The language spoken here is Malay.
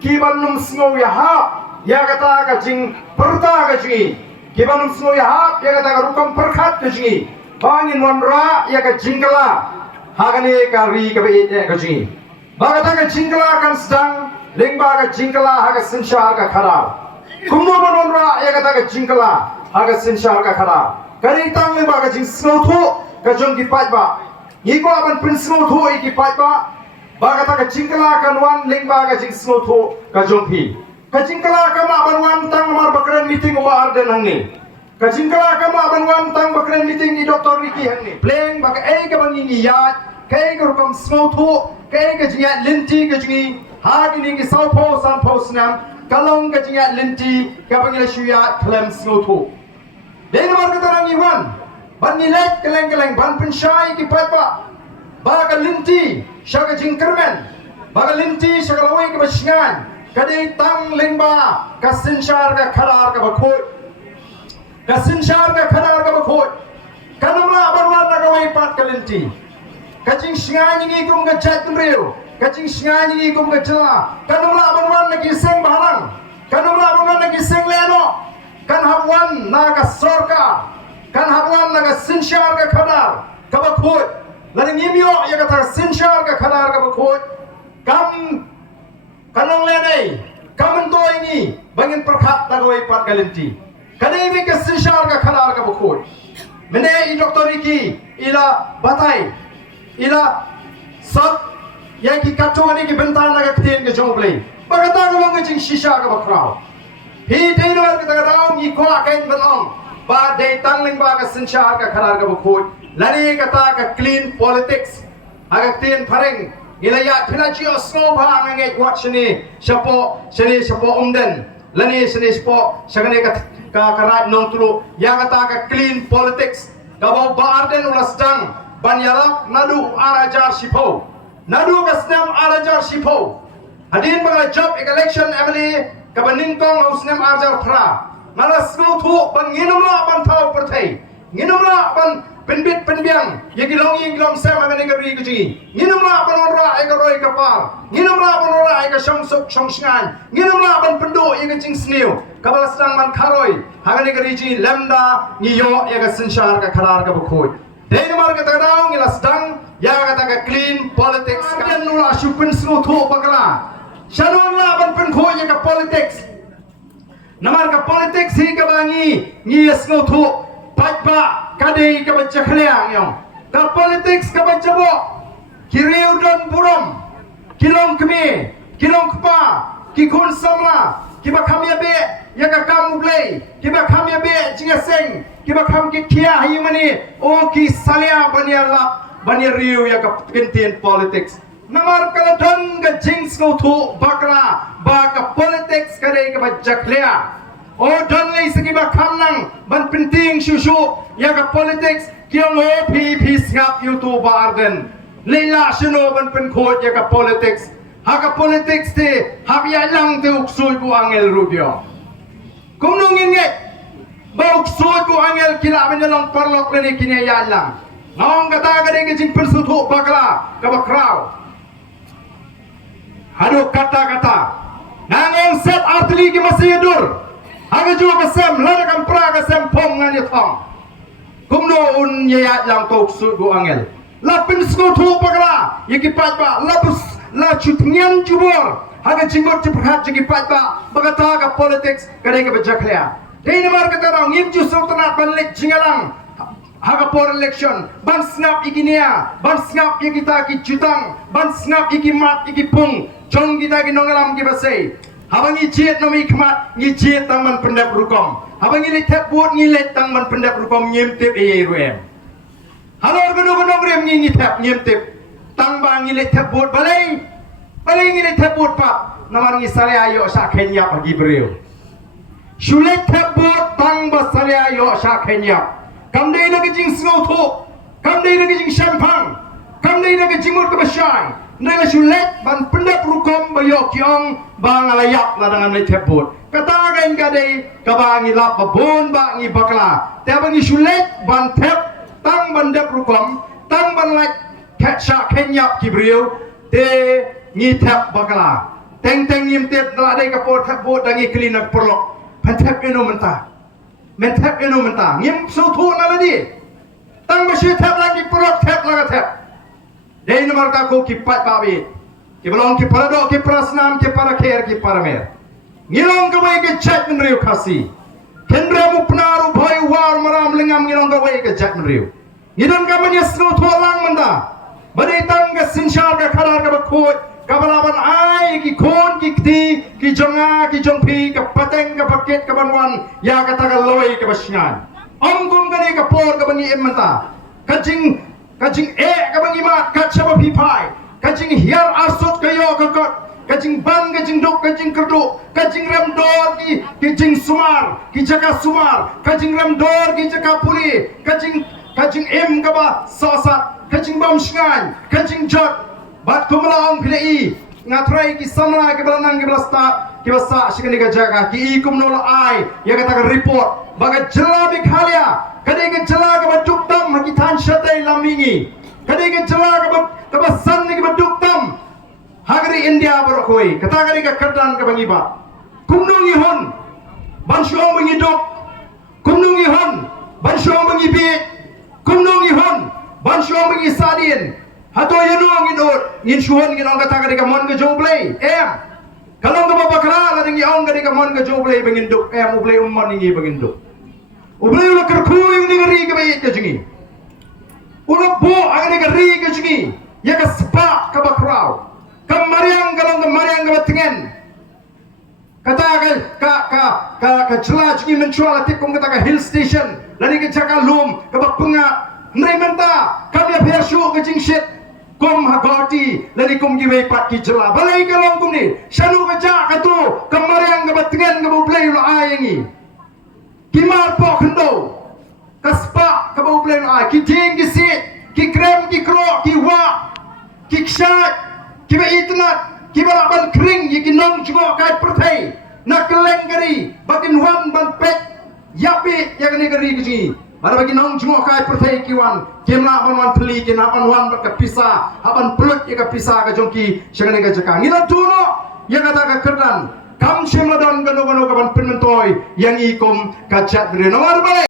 kibanum sngo ya ha ya kata ka jing perta ka jingi kibanum sngo ya ha ya kata ka rukam perkhat ka jingi bangin wanra ya ka jingkala hagane ka ri ka be ka jingi bagata ka jingkala kan sedang lingba ka jingkala haga sinshar ka khara kumno banonra ya kata ka jingkala haga sinshar ka khara kari tang lingba ka jing sngo thu ka jong ki pat ba iko aban prin sngo thu ki pat ba bagata ka jingkala kan wan lingba ka jing sngo thu ka jong pi ka jingkala ka ma ban wan tang mar bakran meeting wa arden hangni ka jingkala ka ma ban wan tang bakran meeting ni Dr. Ricky hangni pleng baka ka bangi ni ya ka rukam sngo thu ka jinga linti ka jingi ha ni ngi sao po san po snam kalong ka jinga linti ka bangi la shuya klem sngo thu den mar ka tarang ni wan ban ni lek keleng ban pin shai ki pat ba baga linti shaga jingkermen baga linti shaga lawai ke basngan kadai tang lingba kasinshar ka kharar ka bakhoi kasinshar ka kharar ka bakhoi kanamla abarwa na gawai pat ka linti kajing sngan ni kum ka chat reu kajing sngan ni kum ka chala kanamla abarwa na kiseng bahalang kanamla abarwa na kiseng leno kan habwan na ka sorka kan habwan na ka sinshar ka kharar ka bakhoi laring imyo ya kata sinshar ka khanar ka bakhoi kam kanong lenai kam to ini bangin perkhat dagoi pat galinti kadai me ka sinshar ka khanar ka bakhoi mene I Dr. Ricky ila batai ila sat ya ki kacho ni ki bentana ka kten ke joble bagata ngolong jing shisha ka bakrao hi deinor ka tagadaw ni ko akain banong ba dei tangling ba ka sinshar ka khanar ka bakhoi lari kata ka clean politics agak tin pareng ilaya thinachi osno ba ngai watch ni shapo umden lani sini shapo sagane ka karat nong tulu ya kata ka clean politics kabau ba arden ulasdang banyalak nadu arajar shipo nadu kasnam arajar shipo hadin bang job election emily kabaningkong usnam arajar thra malas no thu ban nginumla ban thau perthai nginumla ban penbit penbiang yang gilong sem akan negeri keji nginumla panora ai ka roi kapal nginumla panora ai ka songsuk songsngan nginumla pan pendo yang kencing sniu kabal sedang man kharoi akan negeri ji lemda ngiyo yang ka sinshar ka kharar ka bukhoi denmar ka tadang ngila sedang ya kata ka clean politics kan nula shupin snu thu pakala shanula pan penkhoi yang ka politics namar ka politics hi ka bangi ngi snu thu patba kadai ka baca khleang yong ka politics ka baca bo kiriu don buram kilong kemi kilong kpa ki kun samla ki ba kham ya be ya ka kam uglei ki ba kham ya be jinga seng ki ba kham ki thia hi mani o ki salia baniar riu ya ka kentin politics namar kala dang ka jings ko thu bakra ba ka politics kadai ka baca khleang o don lei segi ba khamnang ban penting shushu ya ka politics kiong o pi ngap youtube arden leila shino ban pen khot ya ka politics ha ka politics te ha ya lang te uksui bu angel rubio kumnung inge ba uksui bu angel kila ben long parlok le kini ya lang ngong kata ga de jing pen suthu bakla ka bakrao hadu kata nangong set atli ki masih dur aga juga kesem lada kan pra kesem pom ngani thong kumno un ya yang tok su go angel la pin sko thu pagla yiki pat ba la chutnyan jubor aga jingot ti phat jiki pat ba bagata ka politics kare ka bajaklia dein mar ka tarang yim ju sultanat ban lek jingalang haga por election ban snap iginia ban snap yikita ki jutang ban snap iki mat iki pung jong kita ki nongalam ki basai habangi jet nomi khmat ngi jet tangman pendap rukom habangi le thep buat ngi le tangman pendap rukom nyem tep e ruem halor gono rem ngi thep nyem tep tang ba ngi le thep buat balai ngi le thep buat pa namar ngi sale ayo sa khenya bagi breu shule thep buat tang ba sale ayo sa khenya kamdei lagi jing sngo tho kamdei lagi jing champang kamdei lagi jing mut ka basai nela shulet ban pendap rukom bayo kyong bang alayap la dengan le theput kata gain gadai kabangi lap babon ba ngi bakla te bangi shulet ban thep tang bandap rukom tang ban lak ketsha kenyap kibriu te ngi thep bakla teng yim tep na dai ka por thap bo dangi klinak porlok pan thap eno menta men thap eno menta ngim so thu na la di tang ba shi thap lagi porlok thap laga thap dei nomor ka ko ki pat ba bi ki belong ki parado ki prasnam ki parakher ki paramer ngilong ka wai ke chat men riu khasi kendra mu pnaru bhai war maram lingam ngilong ka wai ke chat men riu ngidon ka manya sno thu lang manda badai tang ka sinshal ka kharar ka ba khoi kabalaban ai ki khon ki kti ki jonga ki jongpi ka pateng ka paket ka banwan ya ka tagal loi ka basngan om kum ka ni ka por ka bangi emanta kajing e ka bangi mat ka chaba pi pai kajing hiar asut ka yo ka kot kajing ban kajing duk kajing kerdu kajing ram dor ki jing sumar ki jaka sumar kajing ram dor ki jaka puli kajing em ka ba sosat kajing bam sngan kajing jot bat kumlaong pilai ngatrai ki samla ke balanang ke balasta ke basa shikani ka jaga ki kumnol ai ya kata report baga jela bi khalia kade ke jela ke baduktam haki than shatai lamingi kade ke jela ke basan ke baduktam hagri india borokoi kata kade ke kerdan ke bangi ba kumnungi hon bansyong bangi duk kumnungi hon bansyong bangi bi kumnungi hon bansyong bangi sadin hato yano ngin shuhon ngin ong kata ka mon ka joblay kalong ka babakra la ngi ong ka mon ka joblay banginduk ublay umman ngi banginduk ublay ula karkuy ngi ri ka bayit ka jingi ula bo ang ngi ri ka jingi ya ka spa ka bakraw kamariang kalong kamariang ka batingen kata ka jela jingi mencual atik kong kata ka hill station lani ka jaka lum ka bakpunga nai menta kami apeshu ka jing shit kum hagoti lani kum giwe pat ki jela balai kalong kum ni shanu ka ja ka tu kamariang ka batingen ka bublay lo ayangi kimar po khndo kaspa ka bublay lo ay ki jing ki sit ki krem ki kro ki wa ki kshat ki ba itnat ki balaban kring yi ki nong jugo kai perthai na keleng gari bakin wan ban pet yapi ya ni gari ki Mara bagi nong cuma kai perthai kiwan kemla ban thli ke na ban wan ka pisa haban plut ya ka pisa ka jongki shangani ka jaka ngina tuno ya kata ka kerdan kam shemla don gano ka ban penmentoi yang ikom ka chat re nomar bale